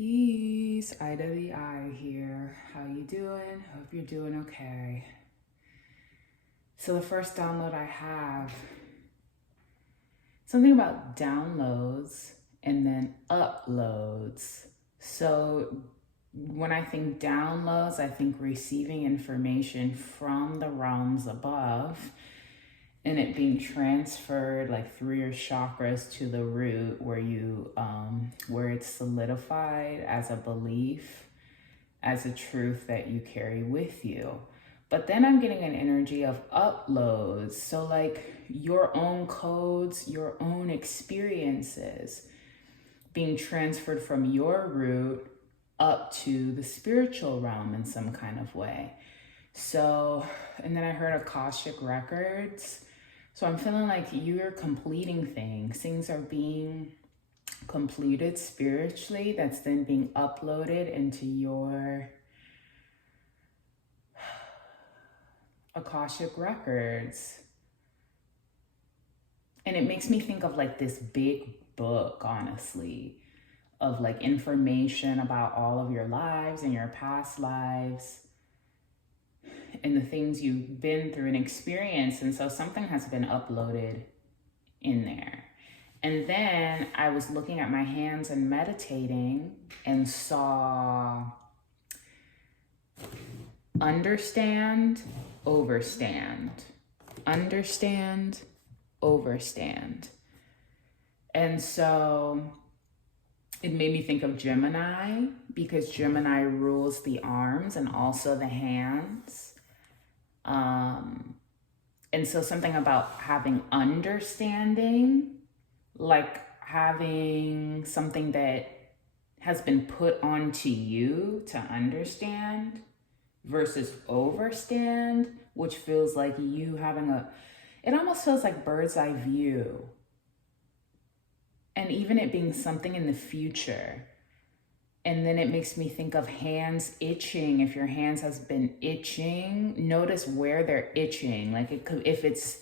Peace, IWI here. How you doing? Hope you're doing okay. So the first download I have, something about downloads and then uploads. So when I think downloads, I think receiving information from the realms above and it being transferred like through your chakras to the root where it's solidified as a belief, as a truth that you carry with you. But then I'm getting an energy of uploads. So like your own codes, your own experiences being transferred from your root up to the spiritual realm in some kind of way. So, and then I heard Akashic Records. So I'm feeling like you're completing things. Things are being completed spiritually that's then being uploaded into your Akashic Records. And it makes me think of like this big book, honestly, of like information about all of your lives and your past lives and the things you've been through and experienced. And so something has been uploaded in there. And then I was looking at my hands and meditating and saw understand, overstand, understand, overstand. And so it made me think of Gemini because Gemini rules the arms and also the hands. And so something about having understanding, like having something that has been put onto you to understand versus overstand, which feels like you having it almost feels like bird's eye view. And even it being something in the future. And then it makes me think of hands itching. If your hands has been itching, notice where they're itching. Like it could, if it's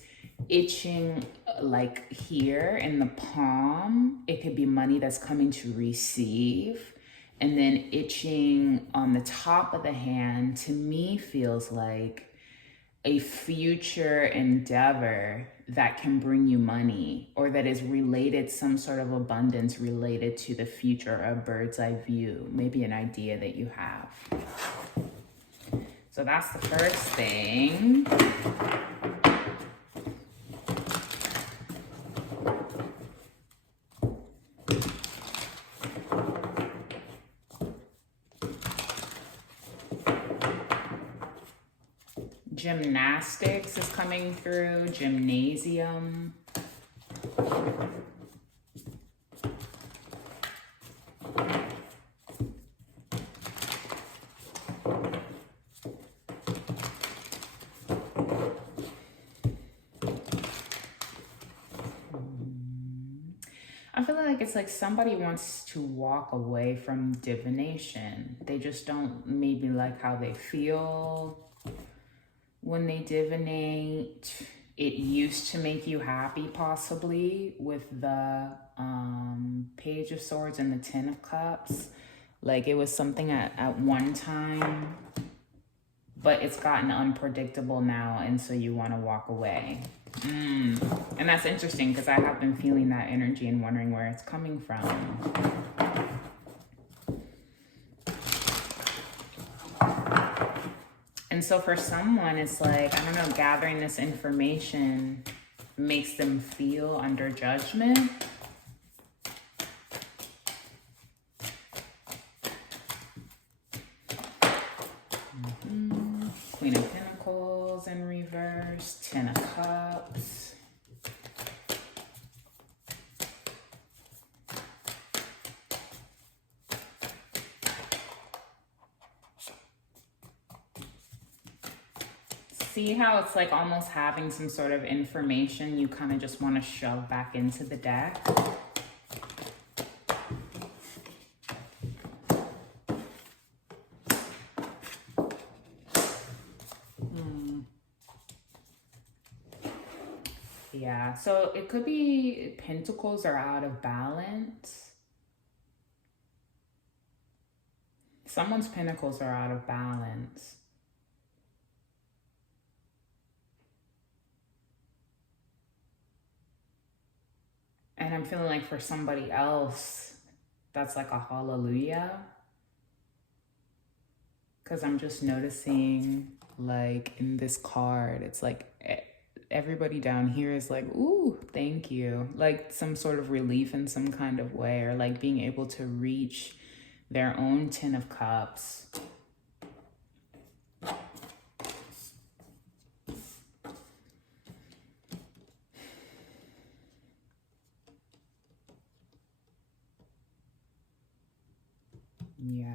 itching like here in the palm, it could be money that's coming to receive. And then itching on the top of the hand, to me, feels like a future endeavor that can bring you money or that is related, some sort of abundance related to the future, a bird's eye view, maybe an idea that you have. So that's the first thing. Gymnastics is coming through, gymnasium. I feel like it's like somebody wants to walk away from divination. They just don't maybe like how they feel when they divinate. It used to make you happy, possibly, with the Page of Swords and the Ten of Cups. Like it was something at one time, but it's gotten unpredictable now, and so you want to walk away. And that's interesting because I have been feeling that energy and wondering where it's coming from. And so for someone, it's like, I don't know, gathering this information makes them feel under judgment. Queen of Pentacles in reverse, Ten of Cups. See how it's like almost having some sort of information you kind of just want to shove back into the deck? Yeah, so it could be pentacles are out of balance. Someone's pentacles are out of balance. And I'm feeling like for somebody else, that's like a hallelujah. Because I'm just noticing, like, in this card, it's like everybody down here is like, ooh, thank you. Like some sort of relief in some kind of way, or like being able to reach their own 10 of Cups. Yeah.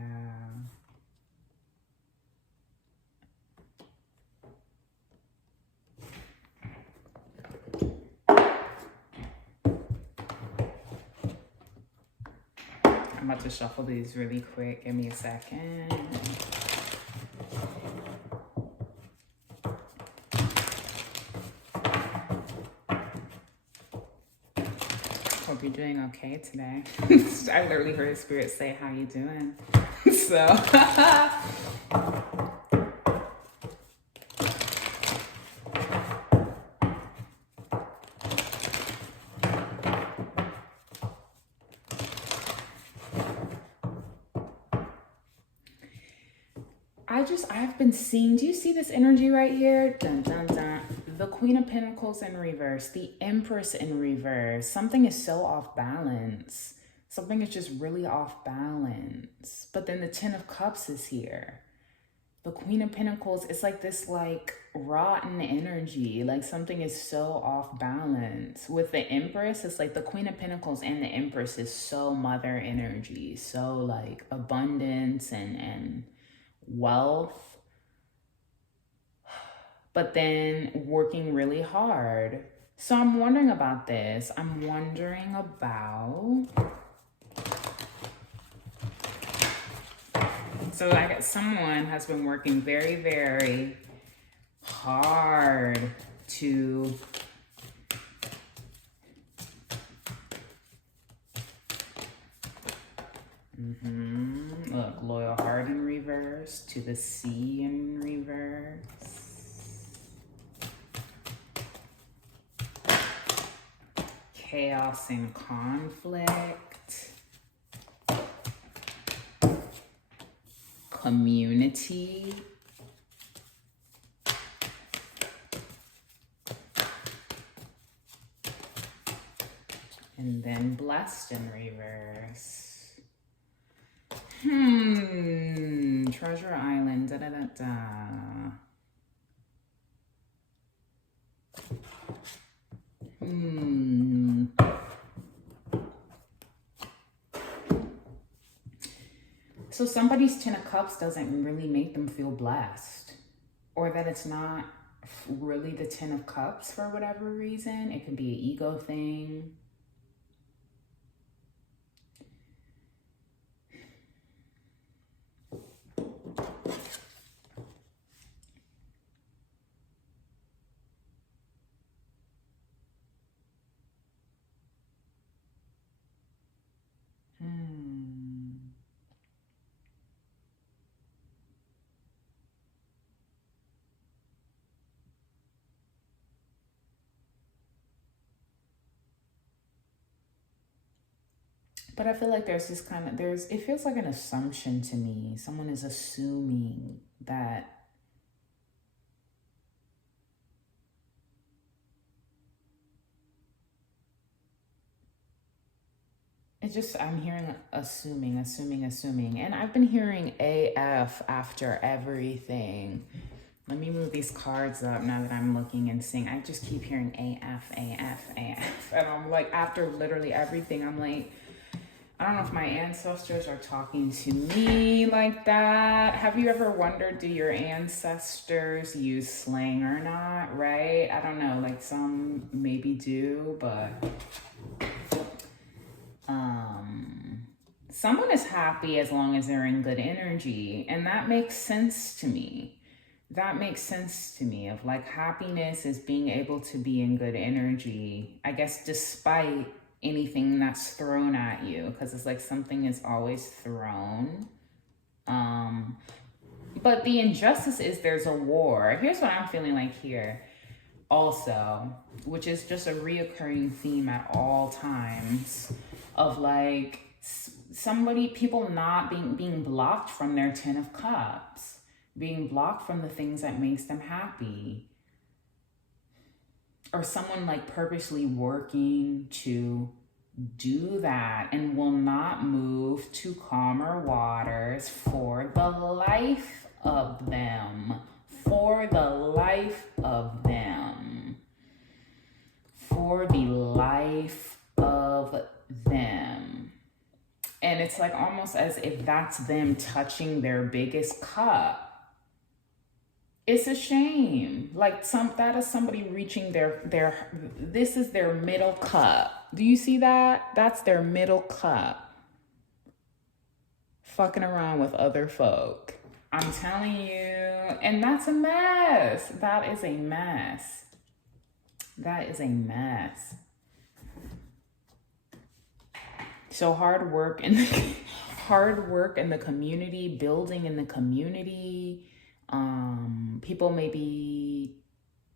I'm about to shuffle these really quick. Give me a second. Hope you're doing okay today. I literally heard Spirit say, how you doing? So... I've been seeing, do you see this energy right here? Dun, dun, dun. The Queen of Pentacles in reverse, the Empress in reverse. Something is so off balance. Something is just really off balance. But then the 10 of Cups is here. The Queen of Pentacles, it's like this like rotten energy. Like something is so off balance. With the Empress, it's like the Queen of Pentacles and the Empress is so mother energy. So like abundance and wealth. But then working really hard. So I'm wondering about this. I'm wondering about... So like someone has been working very, very hard to look, Loyal Heart in reverse, to the Sea in reverse. Chaos and conflict. Community. And then Blessed in reverse. Treasure Island. Da da da da. So somebody's 10 of Cups doesn't really make them feel blessed, or that it's not really the 10 of Cups for whatever reason. It could be an ego thing. But I feel like there's this kind of, it feels like an assumption to me. Someone is assuming that it's just, I'm hearing assuming. And I've been hearing AF after everything. Let me move these cards up now that I'm looking and seeing. I just keep hearing AF. And I'm like, after literally everything, I'm like, I don't know if my ancestors are talking to me like that. Have you ever wondered, do your ancestors use slang or not, right? I don't know, like some maybe do, but someone is happy as long as they're in good energy. And that makes sense to me. That makes sense to me of like happiness is being able to be in good energy, I guess, despite anything that's thrown at you, because it's like something is always thrown. Um, but the injustice is there's a war. Here's what I'm feeling like here also, which is just a reoccurring theme at all times of like somebody, people not being blocked from their 10 of cups, being blocked from the things that makes them happy, or someone like purposely working to do that and will not move to calmer waters for the life of them. For the life of them. For the life of them. And it's like almost as if that's them touching their biggest cup. It's a shame. Like that is somebody reaching their this is their middle cup. Do you see that? That's their middle cup. Fucking around with other folk. I'm telling you. And that's a mess. That is a mess. That is a mess. So hard work in the community, building in the community. People may be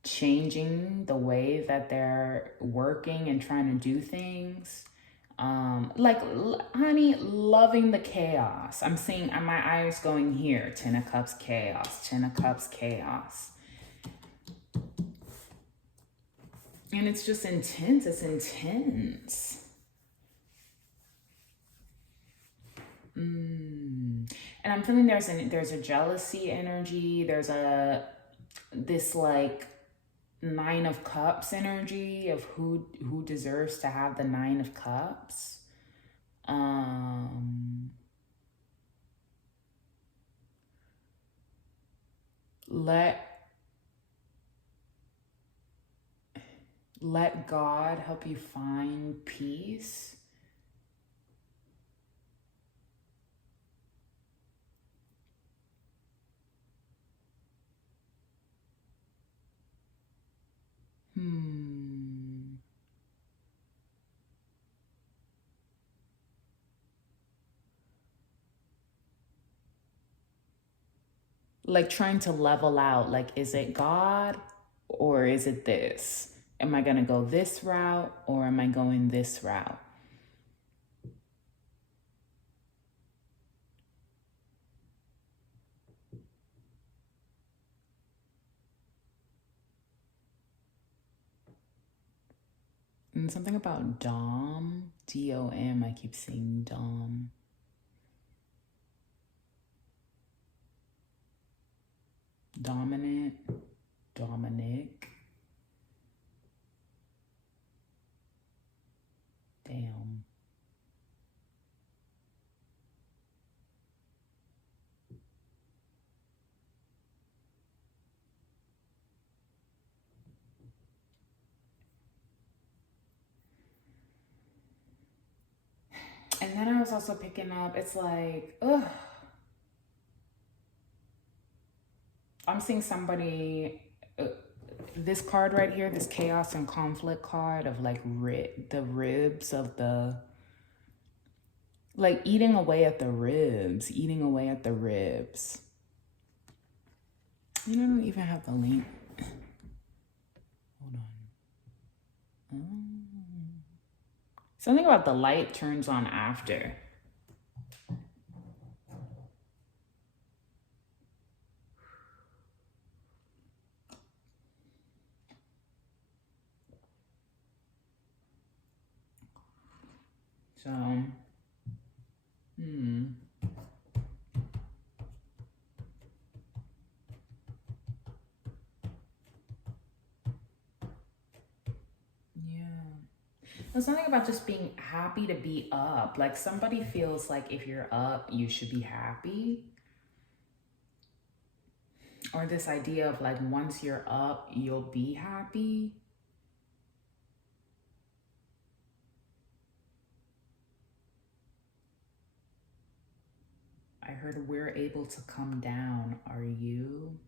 changing the way that they're working and trying to do things. Honey, loving the chaos. I'm seeing my eyes going here. 10 of Cups, chaos. 10 of Cups, chaos. And it's just intense. It's intense. And I'm feeling there's a jealousy energy. There's this like 9 of Cups energy of who deserves to have the 9 of Cups. Let God help you find peace. Like trying to level out, like, is it God or is it this? Am I gonna go this route or am I going this route? And something about Dom, D-O-M, I keep seeing Dom. Dominant, Dominic. Damn. And then I was also picking up, it's like, ugh. I'm seeing somebody, this card right here, this chaos and conflict card of like the ribs of the, like eating away at the ribs, eating away at the ribs. I don't even have the link. Hold on. Something about the light turns on after. So, There's something about just being happy to be up. Like somebody feels like if you're up, you should be happy. Or this idea of like once you're up, you'll be happy. I heard we're able to come down. Are you?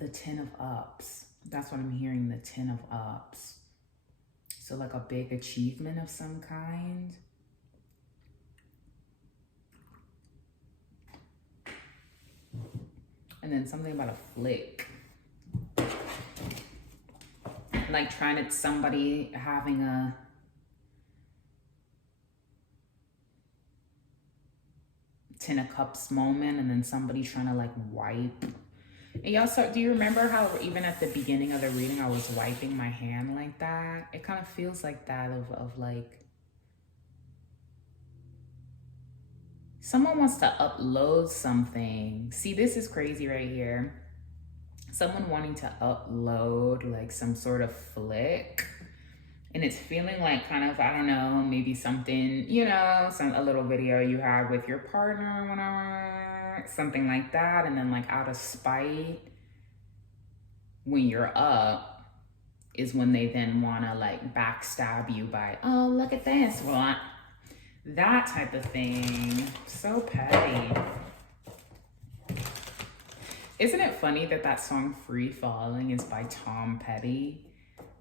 the Ten of Ups. That's what I'm hearing, the Ten of Ups. So like a big achievement of some kind. And then something about a flick. Like trying to, somebody having a Ten of Cups moment, and then somebody trying to like wipe. And y'all, so do you remember how even at the beginning of the reading I was wiping my hand like that? It kind of feels like that of like someone wants to upload something. See, this is crazy right here. Someone wanting to upload like some sort of flick. And it's feeling like kind of, I don't know, maybe something, you know, a little video you had with your partner or whatever, something like that. And then like out of spite, when you're up, is when they then want to like backstab you by, oh, look at this. Well, that type of thing. So petty. Isn't it funny that that song Free Falling is by Tom Petty?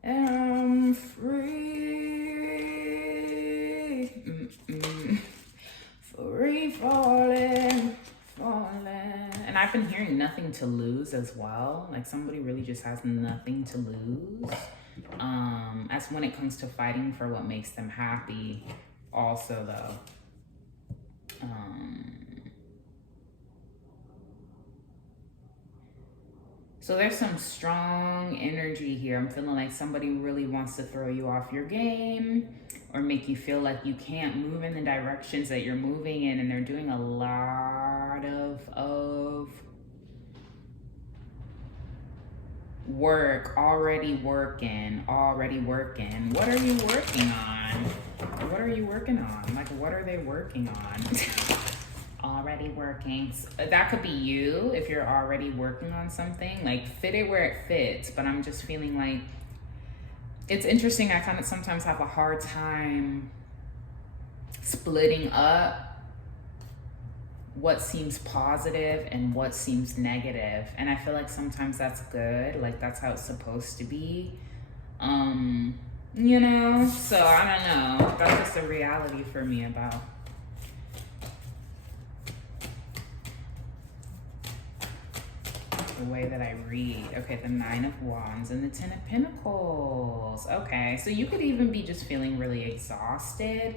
I'm free, free falling, falling. And I've been hearing nothing to lose as well. Like somebody really just has nothing to lose. As when it comes to fighting for what makes them happy also though. So there's some strong energy here. I'm feeling like somebody really wants to throw you off your game or make you feel like you can't move in the directions that you're moving in, and they're doing a lot of work, already working. What are you working on? What are you working on? Like, what are they working on? Already working. So that could be you if you're already working on something. Like, fit it where it fits. But I'm just feeling like it's interesting. I kind of sometimes have a hard time splitting up what seems positive and what seems negative. And I feel like sometimes that's good. Like, that's how it's supposed to be. You know? So I don't know. That's just a reality for me about the way that I read. Okay, the Nine of Wands and the Ten of Pentacles. Okay, so you could even be just feeling really exhausted.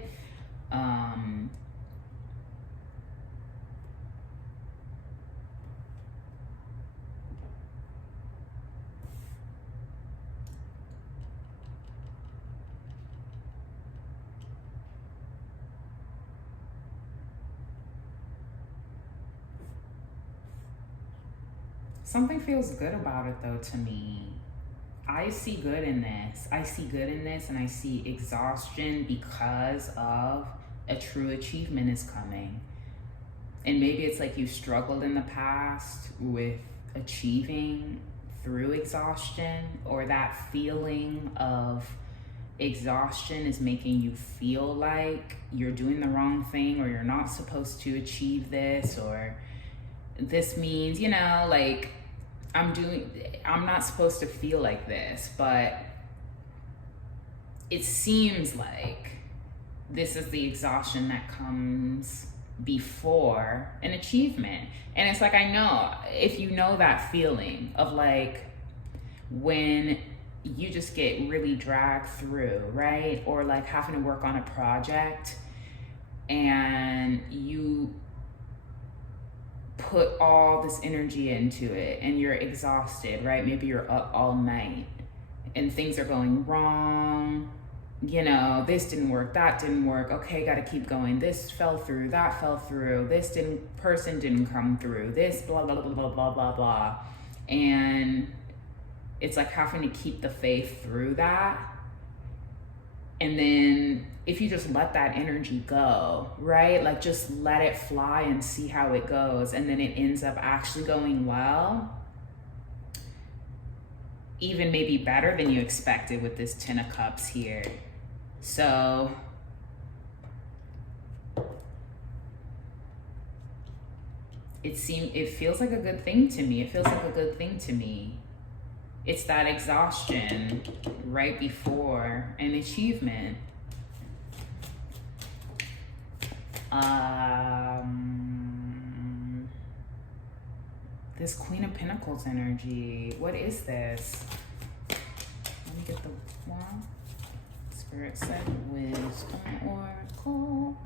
Something feels good about it though to me. I see good in this. I see good in this, and I see exhaustion because of a true achievement is coming. And maybe it's like you struggled in the past with achieving through exhaustion, or that feeling of exhaustion is making you feel like you're doing the wrong thing, or you're not supposed to achieve this, or this means, you know, like I'm not supposed to feel like this, but it seems like this is the exhaustion that comes before an achievement. And it's like, I know, if you know that feeling of like when you just get really dragged through, right? Or like having to work on a project and you put all this energy into it and you're exhausted, right? Maybe you're up all night and things are going wrong. You know, this didn't work, that didn't work. Okay, gotta keep going. This fell through, that fell through. This person didn't come through. This blah, blah, blah, blah, blah, blah, blah. And it's like having to keep the faith through that. And then if you just let that energy go, right? Like just let it fly and see how it goes. And then it ends up actually going well. Even maybe better than you expected with this Ten of Cups here. So it feels like a good thing to me. It feels like a good thing to me. It's that exhaustion right before an achievement. This Queen of Pentacles energy. What is this? Let me get the one. Spirit said wisdom oracle.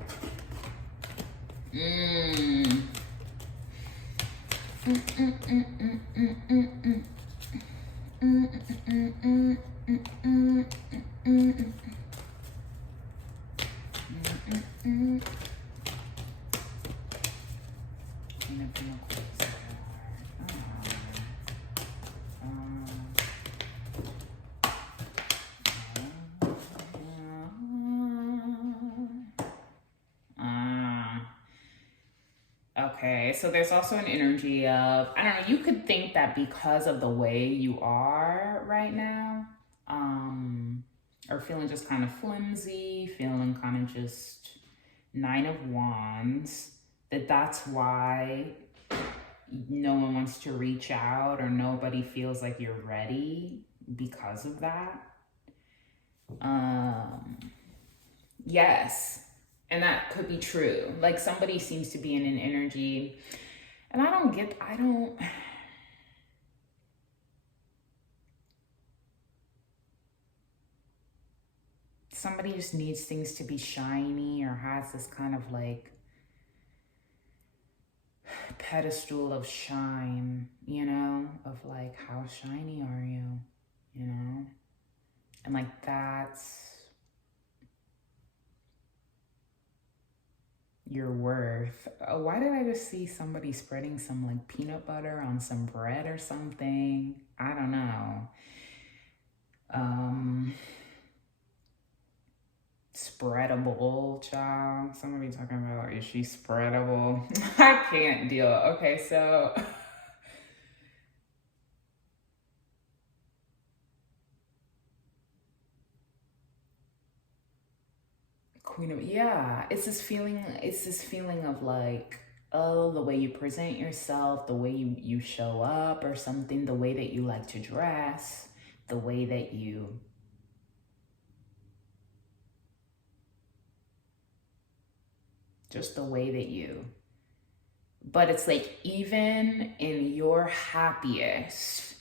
Okay, so there's also an energy of, I don't know, you could think that because of the way you are right now, or feeling just kind of flimsy, feeling kind of just Nine of Wands, that's why no one wants to reach out or nobody feels like you're ready because of that. Yes. And that could be true. Like somebody seems to be in an energy, and somebody just needs things to be shiny or has this kind of like pedestal of shine, you know, of like, how shiny are you, you know? And like that's your worth. Oh, why did I just see somebody spreading some like peanut butter on some bread or something? I don't know. Spreadable, child. Somebody talking about, is she spreadable? I can't deal. Okay, so Queen of, yeah, it's this feeling of like, oh, the way you present yourself, the way you show up or something, the way that you like to dress, the way that you just the way that you, but it's like even in your happiest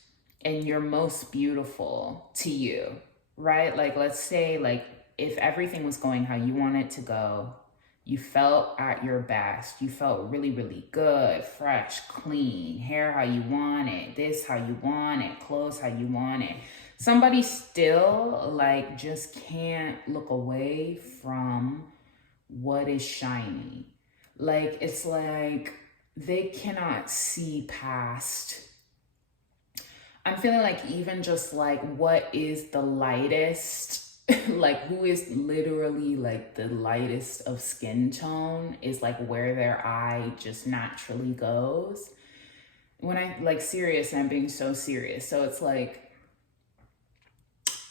and your most beautiful to you, right? Like let's say like if everything was going how you want it to go, you felt at your best, you felt really, really good, fresh, clean, hair how you want it, this how you want it, clothes how you want it. Somebody still like just can't look away from what is shiny. Like it's like they cannot see past. I'm feeling like even just like what is the lightest, like who is literally like the lightest of skin tone is like where their eye just naturally goes. When I like serious, and I'm being so serious. So it's like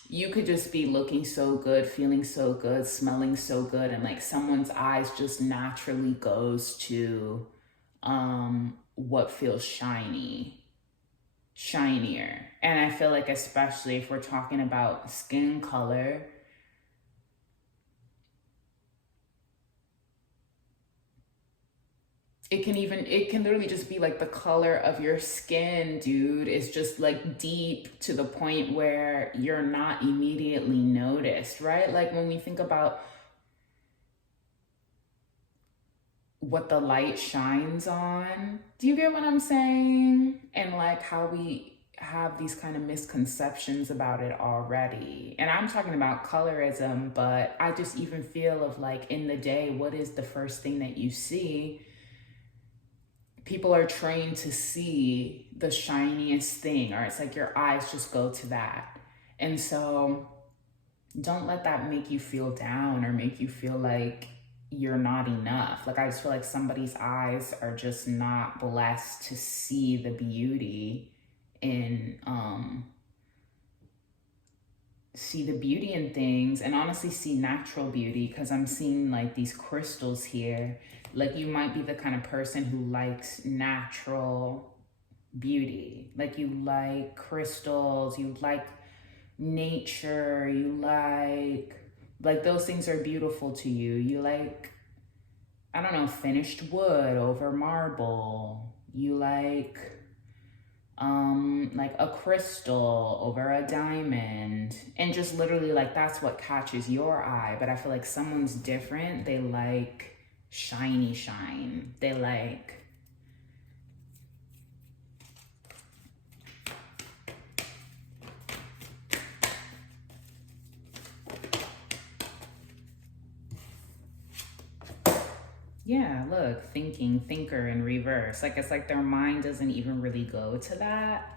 you could just be looking so good, feeling so good, smelling so good, and like someone's eyes just naturally goes to what feels shinier. And I feel like especially if we're talking about skin color, it can literally just be like the color of your skin, dude. It's just like deep to the point where you're not immediately noticed, right? Like when we think about what the light shines on, do you get what I'm saying? And like how we have these kind of misconceptions about it already. And I'm talking about colorism, but I just even feel of like in the day, what is the first thing that you see? People are trained to see the shiniest thing, or it's like your eyes just go to that. And so don't let that make you feel down or make you feel like you're not enough. Like I just feel like somebody's eyes are just not blessed to see the beauty in see the beauty in things, and honestly see natural beauty, because I'm seeing like these crystals here. Like you might be the kind of person who likes natural beauty. Like you like crystals, you like nature, you like those things are beautiful to you. You like, I don't know, finished wood over marble. You like a crystal over a diamond, and just literally like that's what catches your eye. But I feel like someone's different. They like shiny shine. They like, yeah, look, thinker in reverse. Like it's like their mind doesn't even really go to that.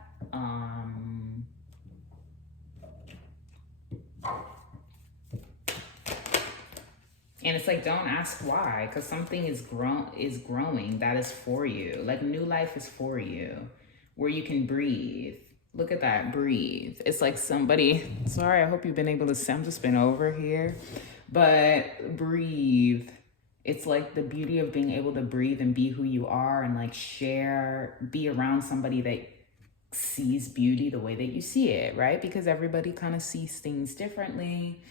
And it's like, don't ask why, because something is growing that is for you. Like new life is for you, where you can breathe. Look at that, breathe. It's like somebody, sorry, I hope you've been able to, I'm just been over here, but breathe. It's like the beauty of being able to breathe and be who you are, and like share, be around somebody that sees beauty the way that you see it, right? Because everybody kind of sees things differently.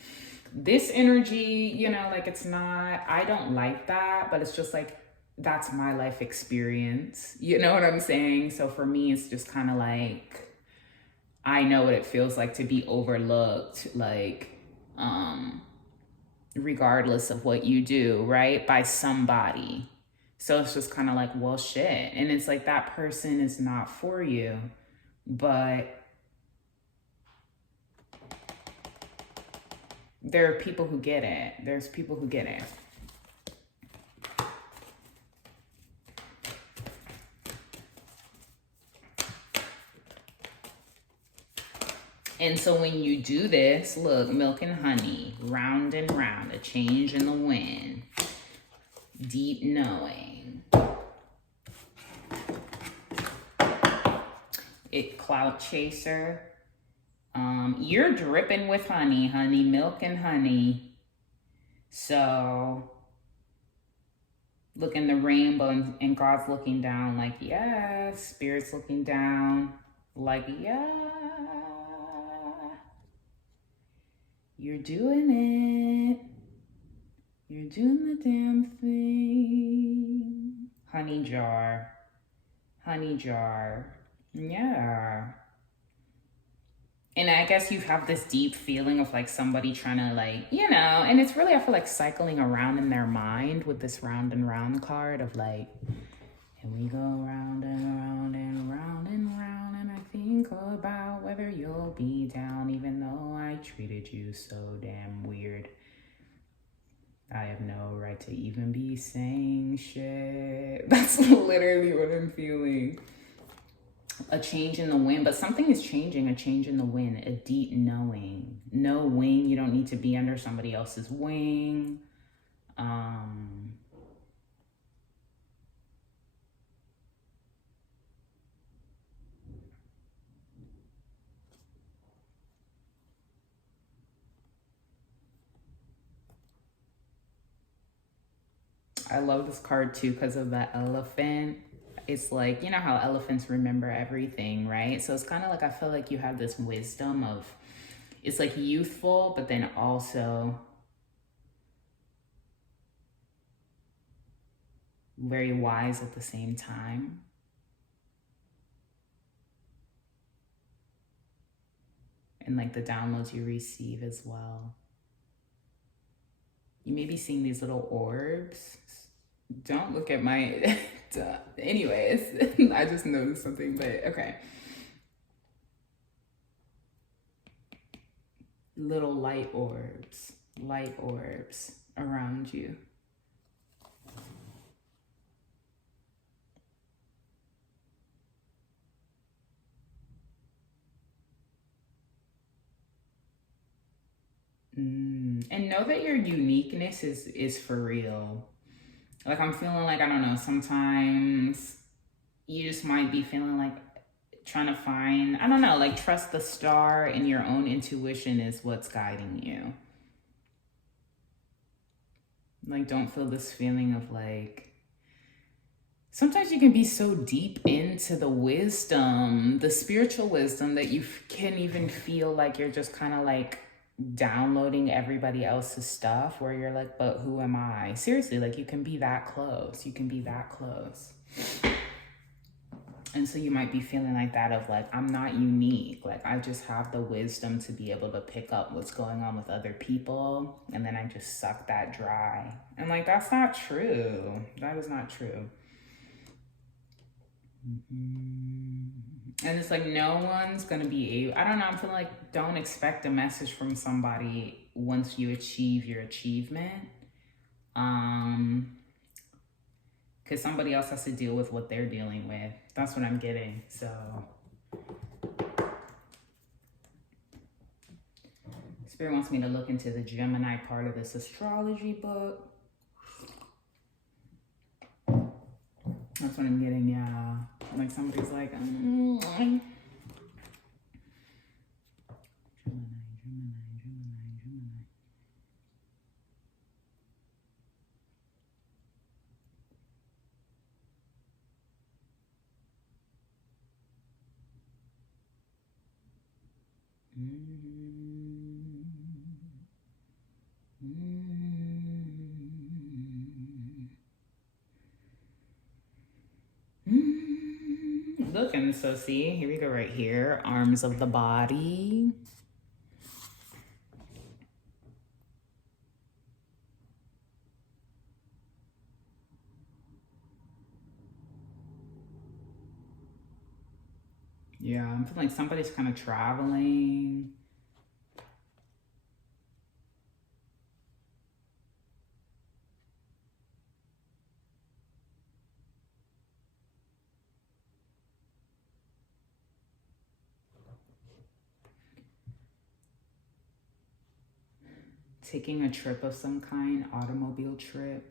This energy, you know, like it's not, I don't like that, but it's just like, that's my life experience. You know what I'm saying? So for me, it's just kind of like, I know what it feels like to be overlooked, like, regardless of what you do, right? By somebody. So it's just kind of like, well, shit. And it's like, that person is not for you, but there are people who get it. There's people who get it. And so when you do this, look, milk and honey, round and round, a change in the wind, deep knowing. It clout chaser. You're dripping with honey, honey, milk and honey. So look in the rainbow, and God's looking down like, yes, Spirit's looking down like, yeah. You're doing it. You're doing the damn thing. Honey jar. Honey jar. Yeah. And I guess you have this deep feeling of like somebody trying to like, you know, and it's really, I feel like cycling around in their mind with this round and round card of like, and we go round and round and round and round, and I think about whether you'll be down, even though I treated you so damn weird. I have no right to even be saying shit. That's literally what I'm feeling. A change in the wind, but something is changing, a change in the wind, a deep knowing. No wing, you don't need to be under somebody else's wing. I love this card too because of that elephant. It's like, you know how elephants remember everything, right? So it's kind of like, I feel like you have this wisdom of, it's like youthful, but then also very wise at the same time. And like the downloads you receive as well. You may be seeing these little orbs. Don't look at my, anyways, I just noticed something, but okay. Little light orbs around you. And know that your uniqueness is for real. Like I'm feeling like, I don't know, sometimes you just might be feeling like trying to find, I don't know, like trust the star and your own intuition is what's guiding you. Like, don't feel this feeling of like, sometimes you can be so deep into the wisdom, the spiritual wisdom, that you can even feel like you're just kind of like downloading everybody else's stuff, where you're like, but who am I? Seriously, like you can be that close. You can be that close. And so you might be feeling like that of like, I'm not unique. Like I just have the wisdom to be able to pick up what's going on with other people. And then I just suck that dry. And like, that's not true. That is not true. And it's like, no one's going to be able, I don't know. I'm feeling like, don't expect a message from somebody once you achieve your achievement. Because somebody else has to deal with what they're dealing with. That's what I'm getting. So Spirit wants me to look into the Gemini part of this astrology book. That's what I'm getting, yeah. Like somebody's like, Gemini. Look, and so see, here we go right here. Arms of the body. Yeah, I'm feeling like somebody's kind of traveling. Taking a trip of some kind, automobile trip.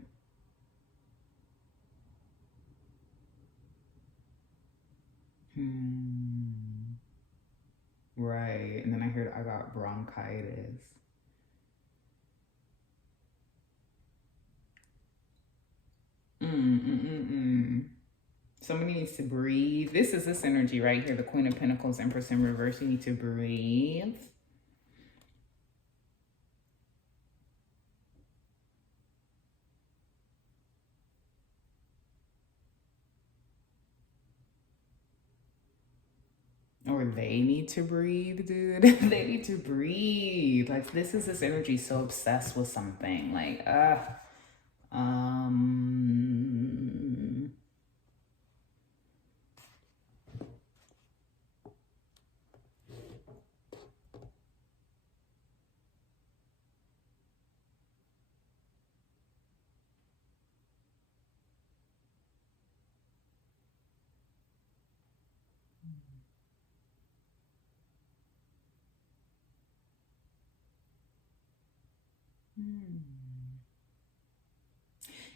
Right, and then I heard I got bronchitis. Somebody needs to breathe. This is this energy right here, the Queen of Pentacles, Empress in reverse. You need to breathe. Or they need to breathe, dude. They need to breathe. Like, this is this energy so obsessed with something. Like,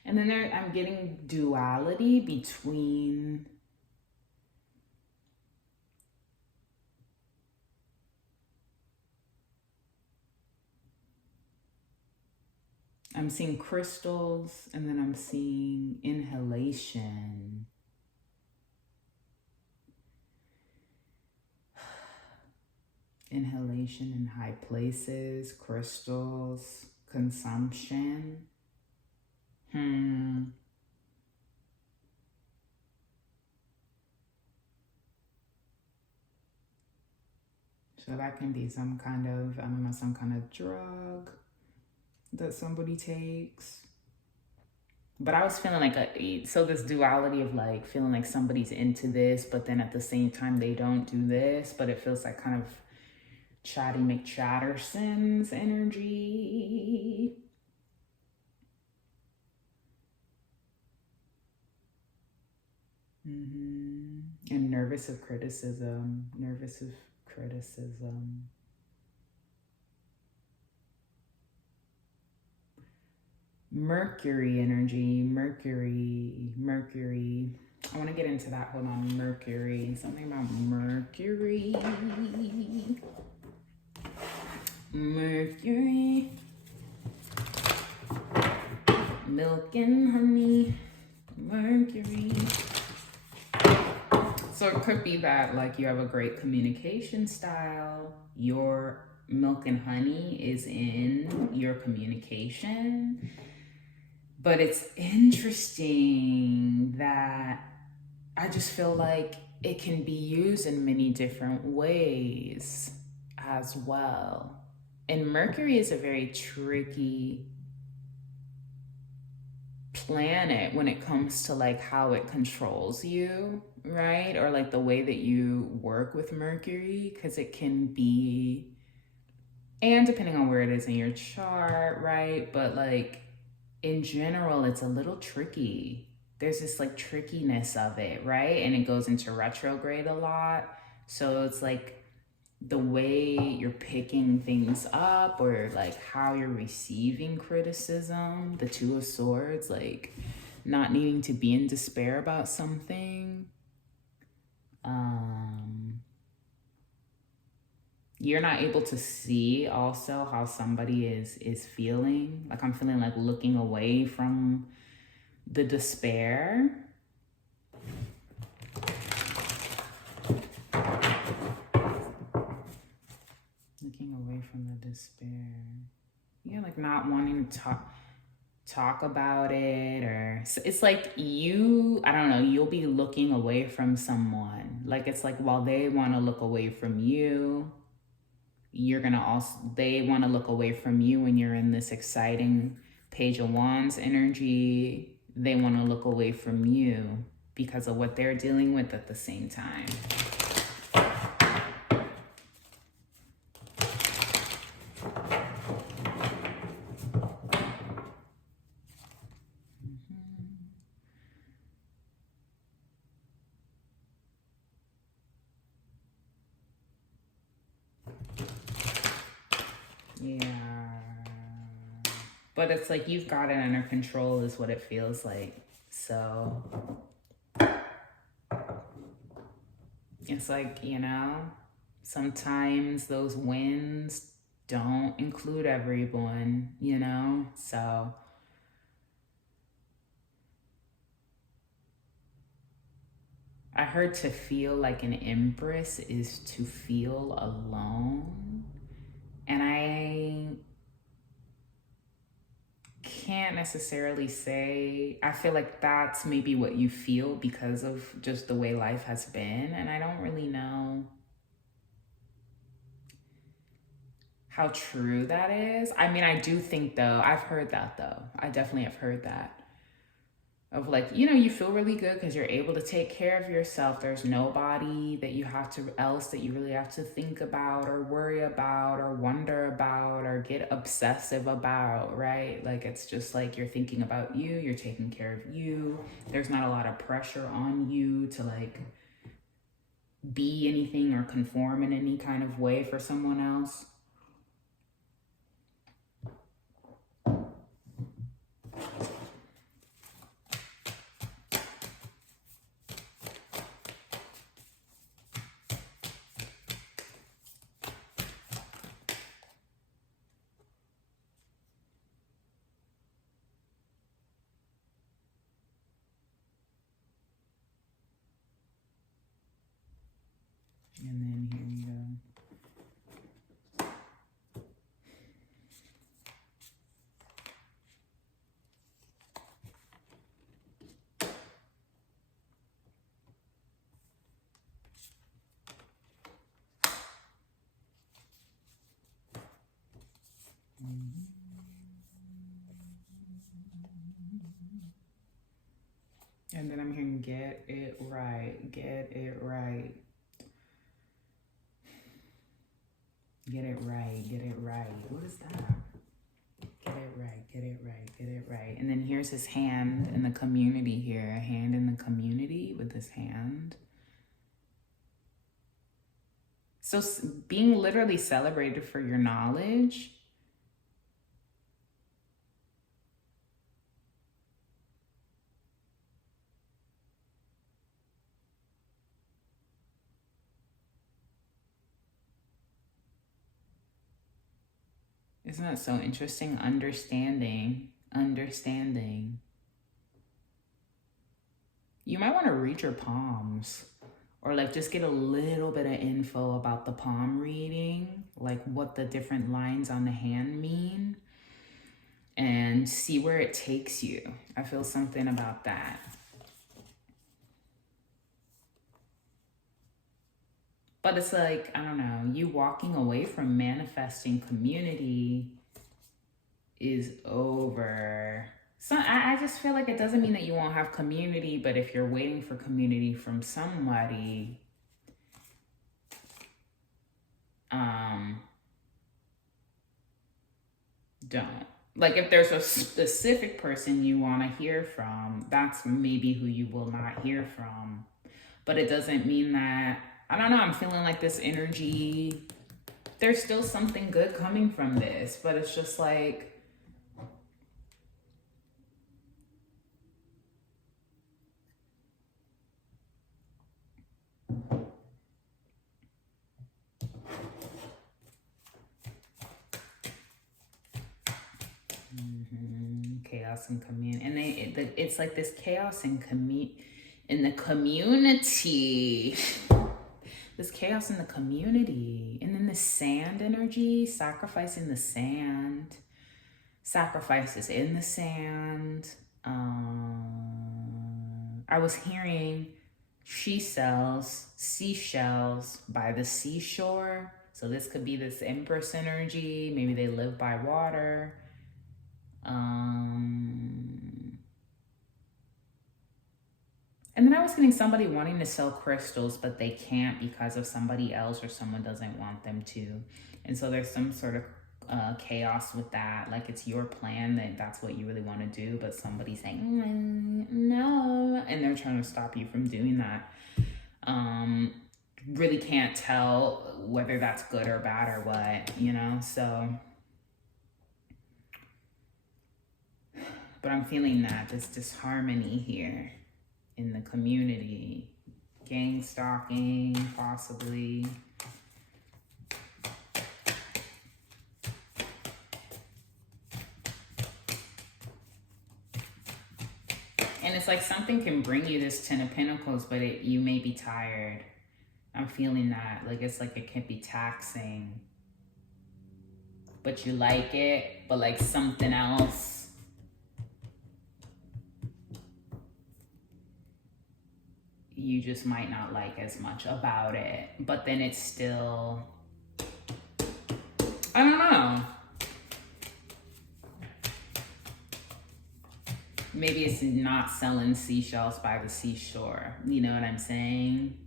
and then I'm getting duality between I'm seeing crystals, and then I'm seeing inhalation. Inhalation in high places, crystals, consumption. So that can be some kind of, I don't know, some kind of drug that somebody takes. But I was feeling like so this duality of like feeling like somebody's into this, but then at the same time they don't do this, but it feels like kind of Chatty McChatterson's energy. And nervous of criticism. Mercury energy, Mercury. I want to get into that. Hold on. Mercury. Something about Mercury. Mercury. Milk and honey. Mercury. So it could be that like you have a great communication style. Your milk and honey is in your communication. But it's interesting that I just feel like it can be used in many different ways as well. And Mercury is a very tricky planet when it comes to like how it controls you, right? Or like the way that you work with Mercury, because it can be, and depending on where it is in your chart, right? But like in general, it's a little tricky. There's this like trickiness of it, right? And it goes into retrograde a lot. So it's like the way you're picking things up or like how you're receiving criticism, the Two of Swords, like not needing to be in despair about something. You're not able to see also how somebody is feeling. Like I'm feeling like looking away from the despair. Looking away from the despair. Yeah, like not wanting to talk about it, or it's like you, I don't know, you'll be looking away from someone. Like it's like while they want to look away from you, you're gonna also, they want to look away from you when you're in this exciting Page of Wands energy. They want to look away from you because of what they're dealing with at the same time. Yeah. But it's like you've got it under control is what it feels like. So it's like, you know, sometimes those wins don't include everyone, you know? So I heard to feel like an empress is to feel alone. And I can't necessarily say, I feel like that's maybe what you feel because of just the way life has been. And I don't really know how true that is. I mean, I do think though, I've heard that though. I definitely have heard that. Of like, you know, you feel really good because you're able to take care of yourself. There's nobody that you have to else that you really have to think about or worry about or wonder about or get obsessive about, right? Like it's just like you're thinking about you, you're taking care of you. There's not a lot of pressure on you to like be anything or conform in any kind of way for someone else. And then here you go. And then I'm hearing get it right, get it right. Get it right, get it right. What is that? Get it right, get it right, get it right. And then here's his hand in the community here, a hand in the community with his hand. So being literally celebrated for your knowledge. Isn't that so interesting? Understanding. You might want to read your palms, or like just get a little bit of info about the palm reading, like what the different lines on the hand mean, and see where it takes you. I feel something about that. But it's like, I don't know, you walking away from manifesting community is over. So I just feel like it doesn't mean that you won't have community, but if you're waiting for community from somebody, don't. Like if there's a specific person you want to hear from, that's maybe who you will not hear from. But it doesn't mean that, I don't know, I'm feeling like this energy, there's still something good coming from this, but it's just like, chaos and community, and it's like this chaos and in the community. This chaos in the community, and then the sand energy, sacrificing the sand, sacrifices in the sand. I was hearing she sells seashells by the seashore. So this could be this Empress energy. Maybe they live by water. And then I was getting somebody wanting to sell crystals, but they can't because of somebody else or someone doesn't want them to. And so there's some sort of chaos with that. Like it's your plan that's what you really want to do, but somebody's saying, no. And they're trying to stop you from doing that. Really can't tell whether that's good or bad or what, you know? So, but I'm feeling that this disharmony here in the community, gang stalking, possibly. And it's like something can bring you this 10 of Pentacles, but you may be tired. I'm feeling that. Like it's like it can be taxing, but you like it, but like something else. You just might not like as much about it, but then it's still, I don't know. Maybe it's not selling seashells by the seashore. You know what I'm saying?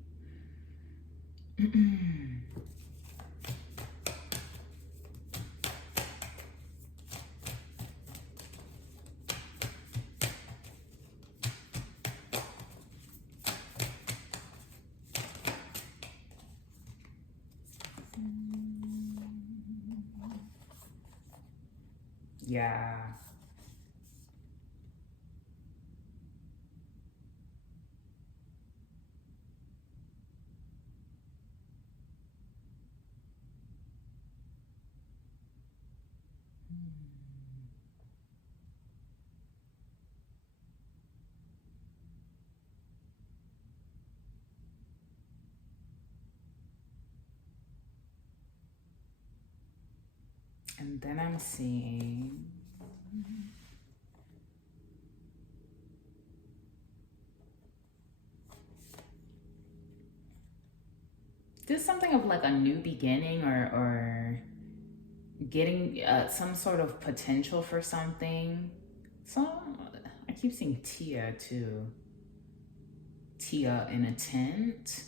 Yeah. And then I'm seeing just something of like a new beginning or getting some sort of potential for something. So I keep seeing Tia too. Tia in a tent.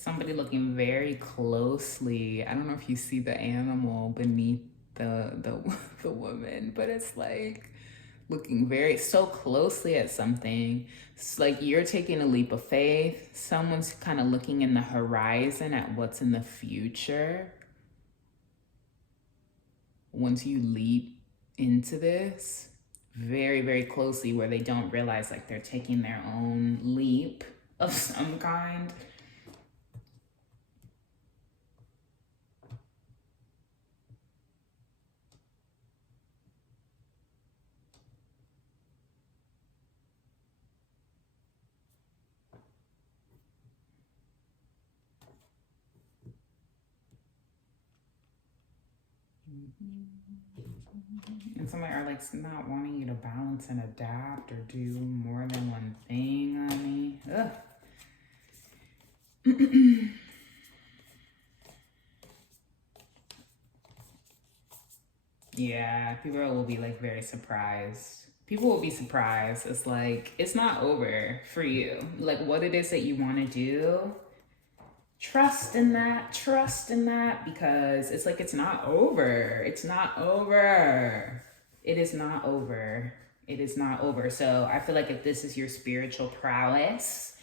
Somebody looking very closely. I don't know if you see the animal beneath the woman, but it's like looking so closely at something. It's like you're taking a leap of faith. Someone's kind of looking in the horizon at what's in the future. Once you leap into this, very, very closely where they don't realize like they're taking their own leap of some kind. And somebody are like not wanting you to balance and adapt or do more than one thing, honey. Ugh. Yeah, people will be like very surprised. People will be surprised. It's like, it's not over for you. Like, what it is that you want to do, trust in that, because it's like, it's not over. It's not over. It is not over. It is not over. So I feel like if this is your spiritual prowess,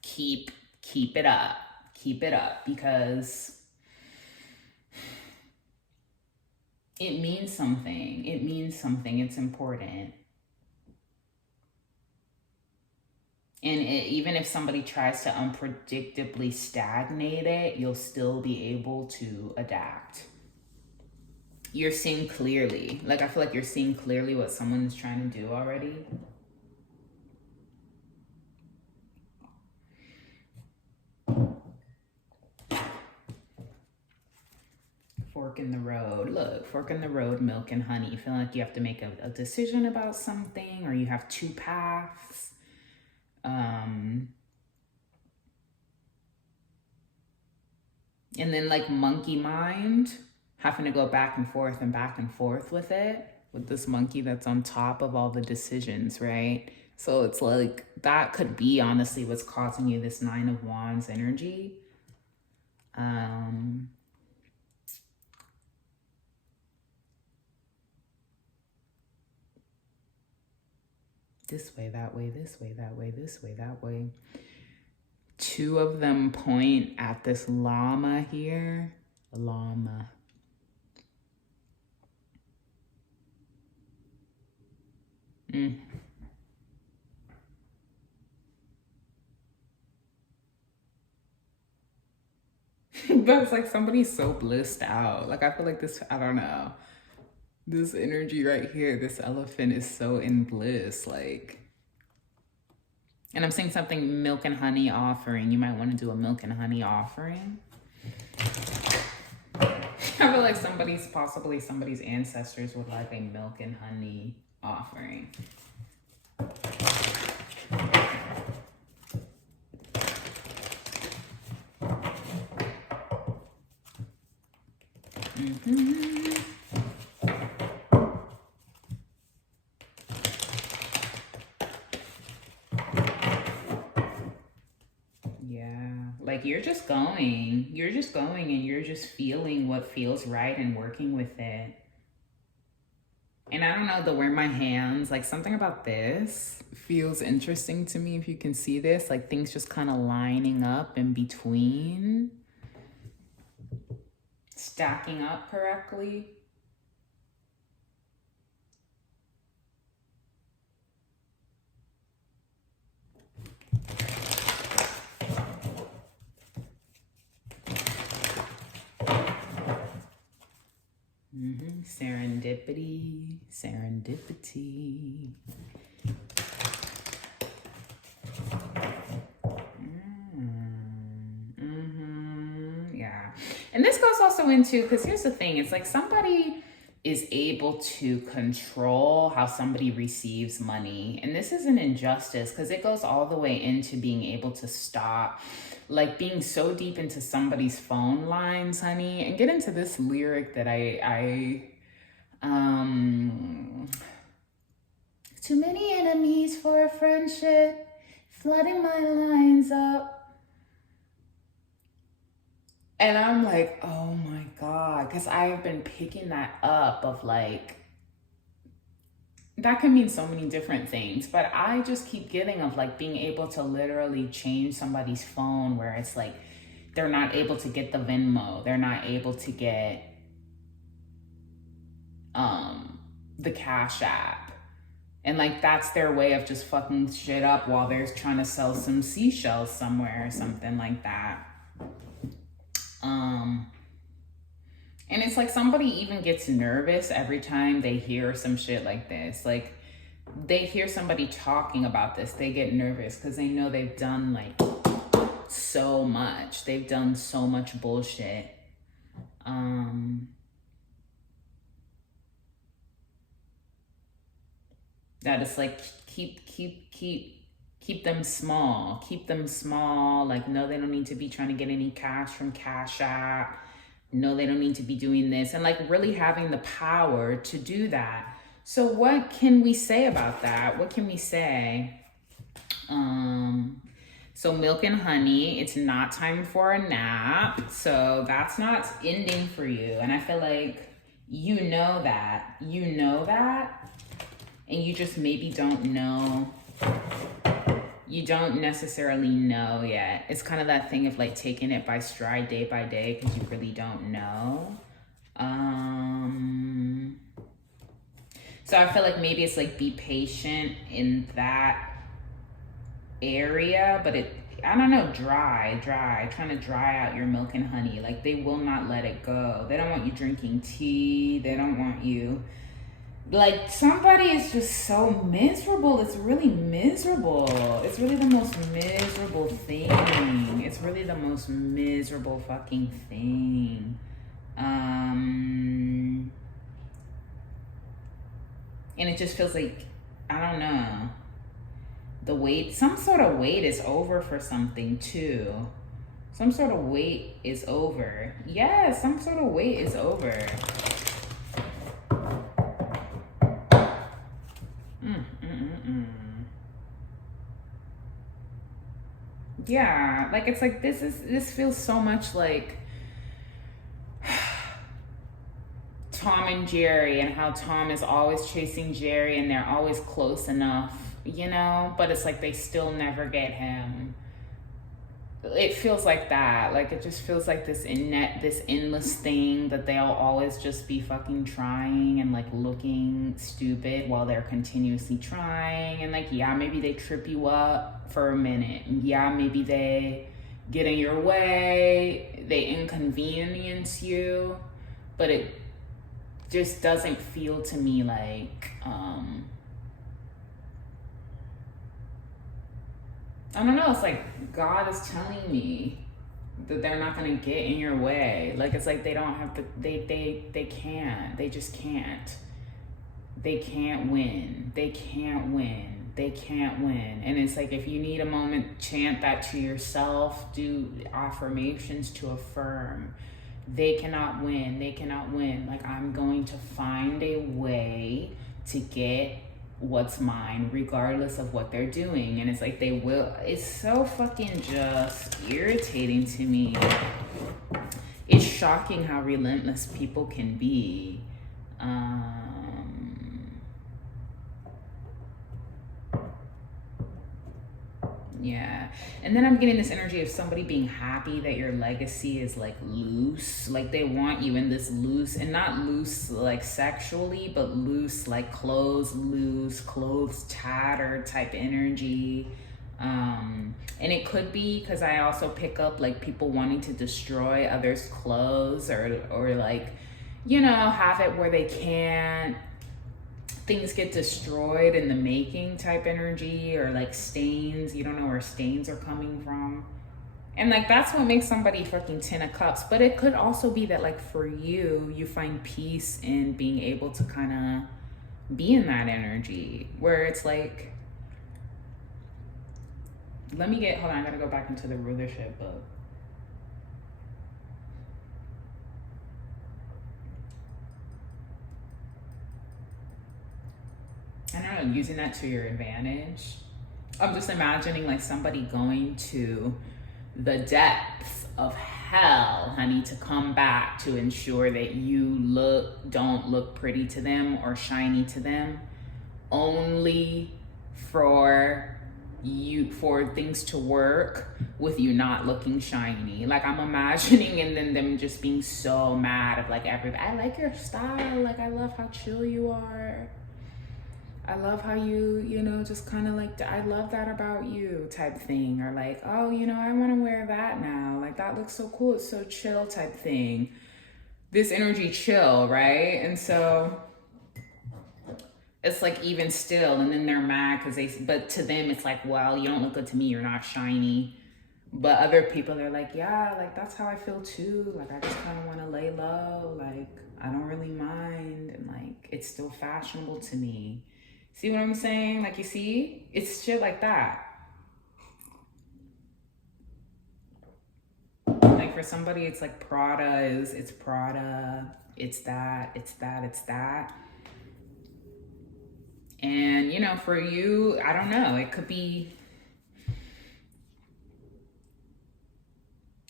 keep it up. Keep it up, because it means something. It means something. It's important. And even if somebody tries to unpredictably stagnate it, you'll still be able to adapt. You're seeing clearly. Like, I feel like you're seeing clearly what someone is trying to do already. Fork in the road. Look, fork in the road, milk and honey. You feel like you have to make a decision about something, or you have two paths. And then like monkey mind, having to go back and forth with it, with this monkey that's on top of all the decisions, right? So it's like, that could be honestly what's causing you this 9 of Wands energy. This way, that way, this way, that way, this way, that way. 2 of them point at this llama here. Llama. But it's like somebody's so blissed out. Like, I feel like this, I don't know. This energy right here, this elephant is so in bliss, like. And I'm seeing something milk and honey offering. You might want to do a milk and honey offering. I feel like possibly somebody's ancestors would like a milk and honey offering. Like, you're just going and you're just feeling what feels right and working with it. And I don't know, the way my hands, like something about this feels interesting to me. If you can see this, like things just kind of lining up in between, stacking up correctly. Serendipity. Yeah. And this goes also into, because here's the thing, it's like somebody is able to control how somebody receives money. And this is an injustice, because it goes all the way into being able to stop, like being so deep into somebody's phone lines, honey. And get into this lyric that too many enemies for a friendship, flooding my lines up. And I'm like, oh my God, because I've been picking that up of like, that can mean so many different things, but I just keep getting of like being able to literally change somebody's phone where it's like, they're not able to get the Venmo, they're not able to get the Cash App, And like that's their way of just fucking shit up while they're trying to sell some seashells somewhere or something like that. And it's like somebody even gets nervous every time they hear some shit like this. Like they hear somebody talking about this, they get nervous because they know they've done like so much. They've done so much bullshit. That it's like keep them small. Keep them small. Like, no, they don't need to be trying to get any cash from Cash App. No, they don't need to be doing this. And like really having the power to do that. So what can we say about that? What can we say? So milk and honey, it's not time for a nap. So that's not ending for you. And I feel like you know that. You know that. And you just maybe don't know. You don't necessarily know yet. It's kind of that thing of like taking it by stride day by day because you really don't know. So I feel like maybe it's like be patient in that area, but I don't know, trying to dry out your milk and honey. Like they will not let it go. They don't want you drinking tea. They don't want you, like somebody is just so miserable. It's really miserable. It's really the most miserable thing. It's really the most miserable fucking thing. And it just feels like, I don't know, the wait, some sort of wait is over for something too. Some sort of wait is over. Yeah, some sort of wait is over. Yeah, like it's like this feels so much like Tom and Jerry, and how Tom is always chasing Jerry and they're always close enough, you know, but it's like they still never get him. It feels like that. Like it just feels like this endless thing that they'll always just be fucking trying and like looking stupid while they're continuously trying. And like, yeah, maybe they trip you up for a minute. Yeah, maybe they get in your way, they inconvenience you, but it just doesn't feel to me like I don't know, it's like God is telling me that they're not gonna get in your way. Like it's like they don't have to, they can't, they just can't. They can't win. They can't win. They can't win. And it's like if you need a moment, chant that to yourself, do affirmations to affirm. They cannot win. They cannot win. Like I'm going to find a way to get what's mine regardless of what they're doing. And it's like they will. It's so fucking just irritating to me. It's shocking how relentless people can be. Yeah. And then I'm getting this energy of somebody being happy that your legacy is like loose. Like they want you in this loose, and not loose like sexually, but loose like clothes tattered type energy. And it could be because I also pick up like people wanting to destroy others' clothes or like, you know, have it where they can't. Things get destroyed in the making type energy, or like stains. You don't know where stains are coming from. And like that's what makes somebody fucking 10 of cups. But it could also be that like for you, you find peace in being able to kind of be in that energy where it's like, hold on, I gotta go back into the rulership book. I don't know, using that to your advantage. I'm just imagining like somebody going to the depths of hell, honey, to come back to ensure that you don't look pretty to them or shiny to them, only for things to work with you not looking shiny. Like I'm imagining, and then them just being so mad of like everybody, I like your style, like I love how chill you are. I love how you know, just kind of like, I love that about you type thing. Or like, oh, you know, I want to wear that now. Like, that looks so cool. It's so chill type thing. This energy chill, right? And so it's like even still, and then they're mad because but to them, it's like, well, you don't look good to me. You're not shiny. But other people, they're like, yeah, like that's how I feel too. Like I just kind of want to lay low. Like I don't really mind. And like it's still fashionable to me. See what I'm saying? Like you see? It's shit like that. Like for somebody, it's like it's Prada. It's that, it's that, it's that. And you know, for you, I don't know. It could be,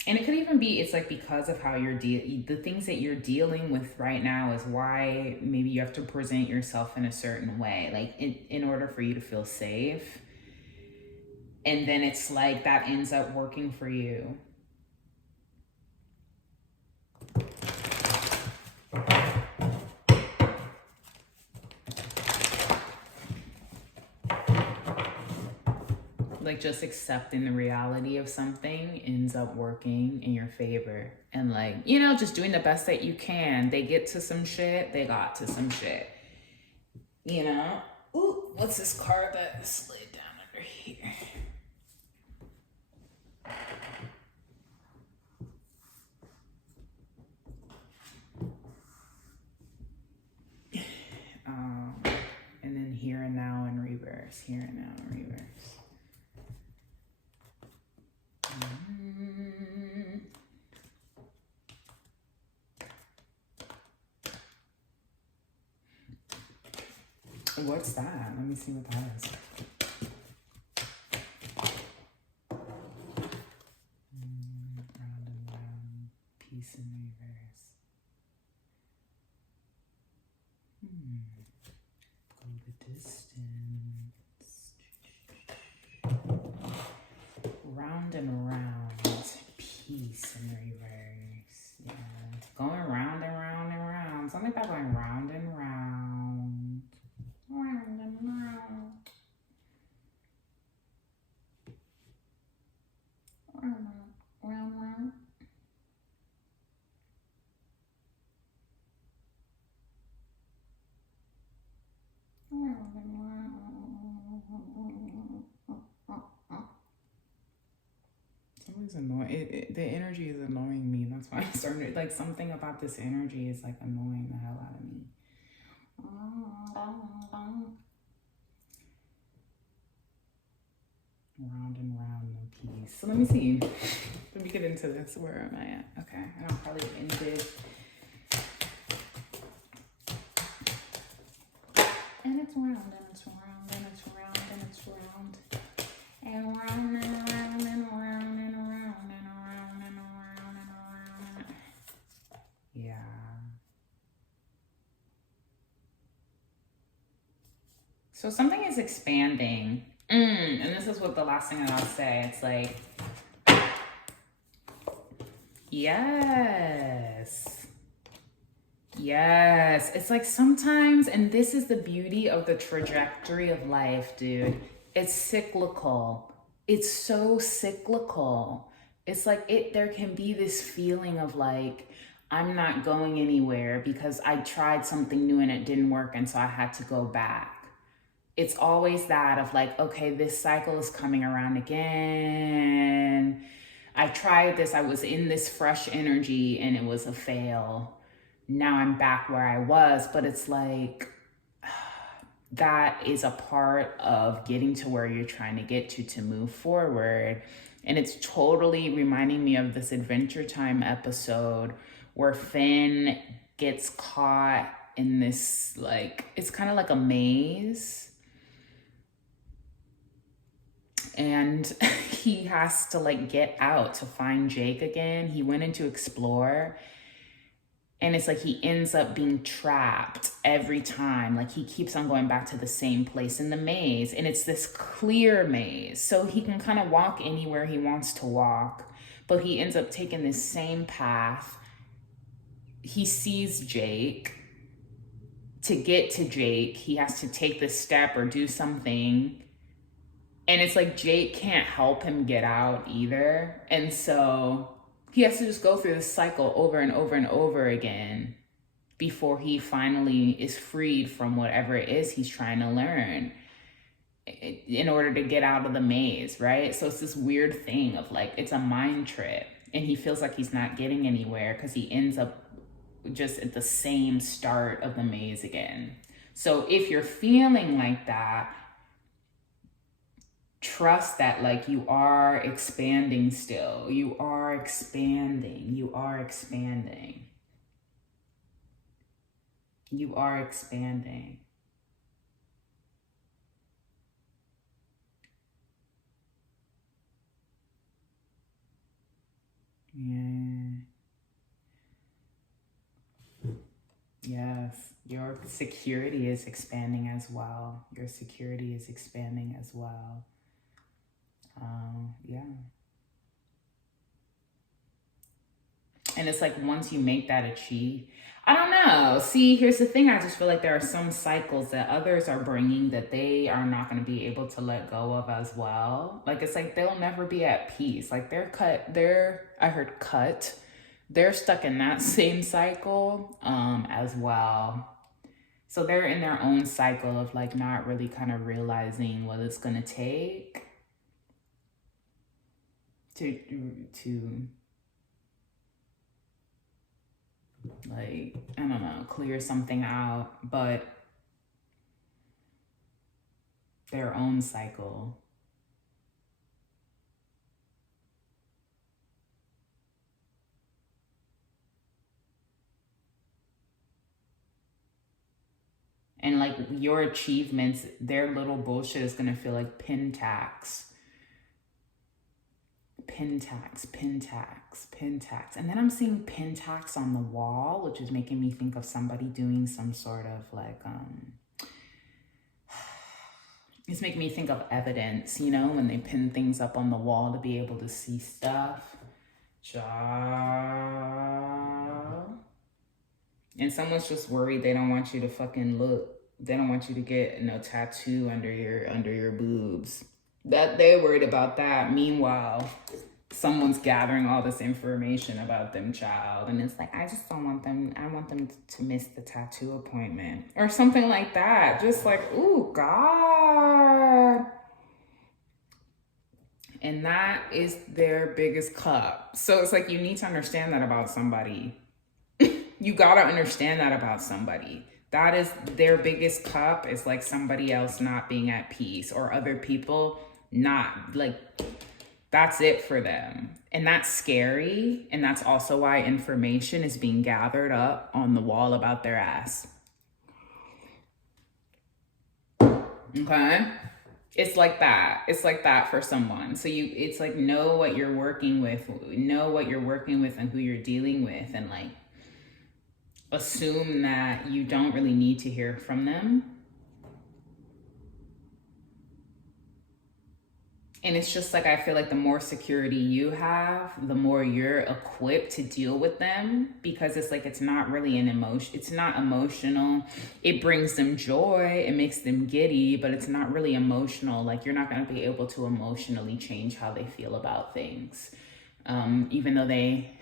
and it could even be, it's like because of how you're the things that you're dealing with right now is why maybe you have to present yourself in a certain way, like in order for you to feel safe. And then it's like that ends up working for you. Like just accepting the reality of something ends up working in your favor. And like, you know, just doing the best that you can. They get to some shit, they got to some shit. You know? Ooh, what's this card that slid down under here? And then here and now in reverse, here and now in reverse. What's that? Let me see what that is. Round and round, peace in reverse. Go the distance. Round and round, peace in reverse. Yeah, going round and round and round. Something about going round and round. Round and round. Round, round, round. Round and round. Something's annoying. The energy is annoying me. That's why I'm starting to, like, something about this energy is like annoying the hell out of me. Round and round, no peace. So let me see. Let me get into this. Where am I at? Okay, and I'll probably end it. And it's round, and it's round, and it's round, and it's round. And round, and round, and round, and round, and round, and round, and round. Yeah. So something is expanding. And this is what the last thing that I'll say. It's like, yes. Yes. It's like sometimes, and this is the beauty of the trajectory of life, dude. It's cyclical. It's so cyclical. It's like there can be this feeling of like, I'm not going anywhere because I tried something new and it didn't work, and so I had to go back. It's always that of like, okay, this cycle is coming around again. I tried this, I was in this fresh energy and it was a fail. Now I'm back where I was, but it's like, that is a part of getting to where you're trying to get to move forward. And it's totally reminding me of this Adventure Time episode where Finn gets caught in this, like, it's kind of like a maze. And he has to like get out to find Jake again. He went in to explore. And it's like he ends up being trapped every time. Like he keeps on going back to the same place in the maze. And it's this clear maze. So he can kind of walk anywhere he wants to walk. But he ends up taking this same path. He sees Jake. to get to Jake, he has to take this step or do something. And it's like Jake can't help him get out either. And so he has to just go through this cycle over and over and over again before he finally is freed from whatever it is he's trying to learn in order to get out of the maze, right? So it's this weird thing of like, it's a mind trip. And he feels like he's not getting anywhere because he ends up just at the same start of the maze again. So if you're feeling like that, trust that like you are expanding still. You are expanding. You are expanding. You are expanding. Yeah. Yes. Your security is expanding as well. Your security is expanding as well. Yeah. And it's like once you make that achieve, I don't know. See, here's the thing. I just feel like there are some cycles that others are bringing that they are not going to be able to let go of as well. Like, it's like they'll never be at peace. Like they're stuck in that same cycle as well. So they're in their own cycle of like not really kind of realizing what it's going to take to like, I don't know, clear something out, but their own cycle. And like your achievements, their little bullshit is gonna feel like pin tax. Pin tax, pin tax, pin tax. And then I'm seeing pin tax on the wall, which is making me think of somebody doing some sort of like, it's making me think of evidence, you know, when they pin things up on the wall to be able to see stuff. And someone's just worried they don't want you to fucking look. They don't want you to get no tattoo under your boobs. That they're worried about that. Meanwhile, someone's gathering all this information about them, child, and it's like, I just don't want them. I want them to miss the tattoo appointment or something like that. Just like, ooh, God. And that is their biggest cup. So it's like you need to understand that about somebody. You gotta understand that about somebody. That is their biggest cup, is like somebody else not being at peace or other people not, like, that's it for them. And that's scary. And that's also why information is being gathered up on the wall about their ass. Okay? It's like that. It's like that for someone. So it's like, know what you're working with, and who you're dealing with, and like assume that you don't really need to hear from them. And it's just like, I feel like the more security you have, the more you're equipped to deal with them, because it's like, it's not really an emotion. It's not emotional. It brings them joy. It makes them giddy, but it's not really emotional. Like, you're not going to be able to emotionally change how they feel about things, even though they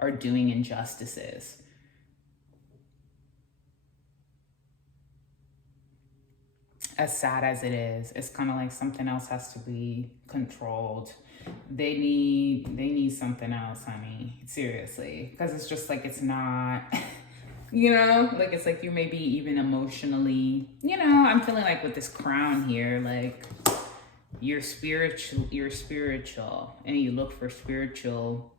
are doing injustices. As sad as it is, it's kind of like something else has to be controlled. They need something else, honey. Seriously. Because it's just like, it's not, you know, like, it's like you may be even emotionally, you know, I'm feeling like with this crown here, like you're spiritual, and you look for spiritual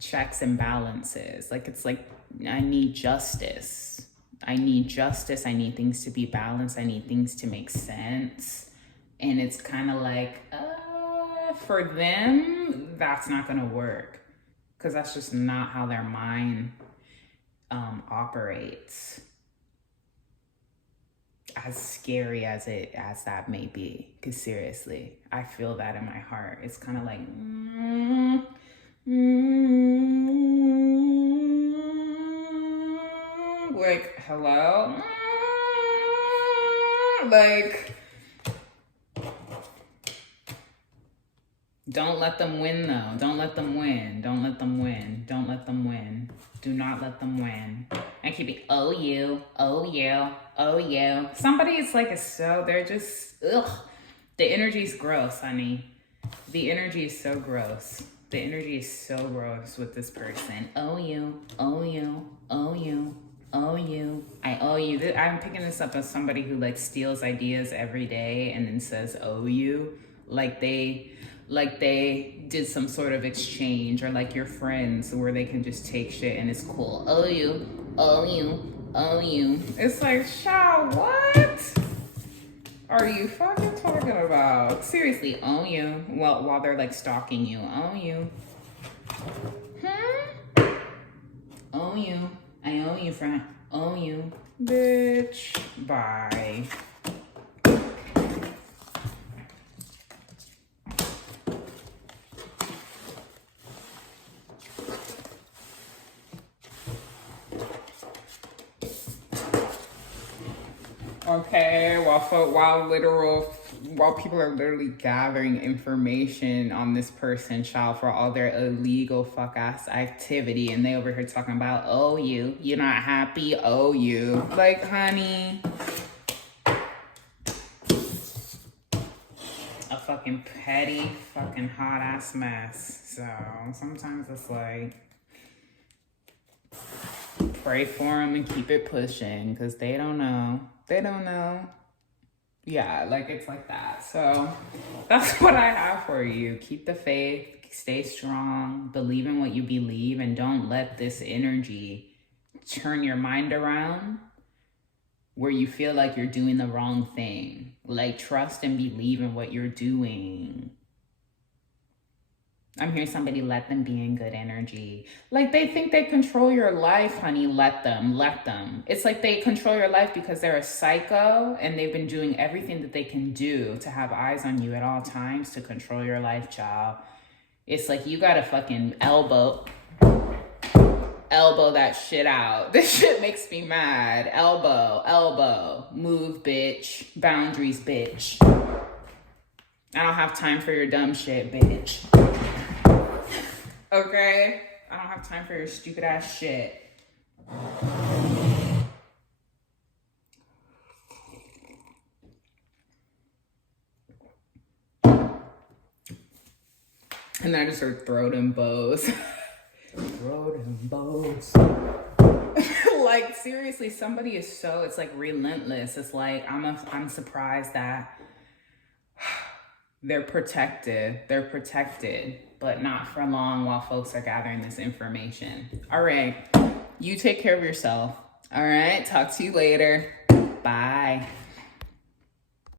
checks and balances. Like, it's like, I need justice. I need justice. I need things to be balanced. I need things to make sense. And it's kind of like, for them, that's not going to work, because that's just not how their mind operates. As scary as that may be, because seriously, I feel that in my heart. It's kind of like, Like, hello? Like, don't let them win, though. Don't let them win. Don't let them win. Don't let them win. Do not let them win. I keep it, oh, you, oh, you, oh, you. Somebody is like, they're just, ugh. The energy's gross, honey. The energy is so gross. The energy is so gross with this person. Oh, you, oh, you, oh, you, oh, you. I owe you. I'm picking this up as somebody who like steals ideas every day and then says, oh, you. Like they did some sort of exchange, or like your friends where they can just take shit and it's cool. Oh, you, oh, you, oh, you. It's like, Shaw, what are you fucking talking about? Seriously, owe you. Well, while they're like stalking you, owe you. Owe you. I owe you, friend. Owe you. Bitch. Bye. Okay, while people are literally gathering information on this person, child, for all their illegal fuck ass activity, and they over here talking about, oh, you're not happy, oh, you. Like, honey, a fucking petty, fucking hot ass mess. So sometimes it's like, pray for them and keep it pushing, because they don't know. They don't know. Yeah, like it's like that. So that's what I have for you. Keep the faith, stay strong, believe in what you believe, and don't let this energy turn your mind around where you feel like you're doing the wrong thing. Like, trust and believe in what you're doing. I'm hearing somebody, let them be in good energy. Like, they think they control your life, honey. Let them. It's like they control your life because they're a psycho and they've been doing everything that they can do to have eyes on you at all times to control your life, child. It's like you gotta fucking elbow that shit out. This shit makes me mad. Elbow. Move, bitch. Boundaries, bitch. I don't have time for your dumb shit, bitch. Okay? I don't have time for your stupid ass shit. And I just heard throw them bows. Throw them bows. Like, seriously, somebody is so, it's like relentless. It's like, I'm surprised that they're protected, but not for long while folks are gathering this information. All right, you take care of yourself. All right, talk to you later. Bye.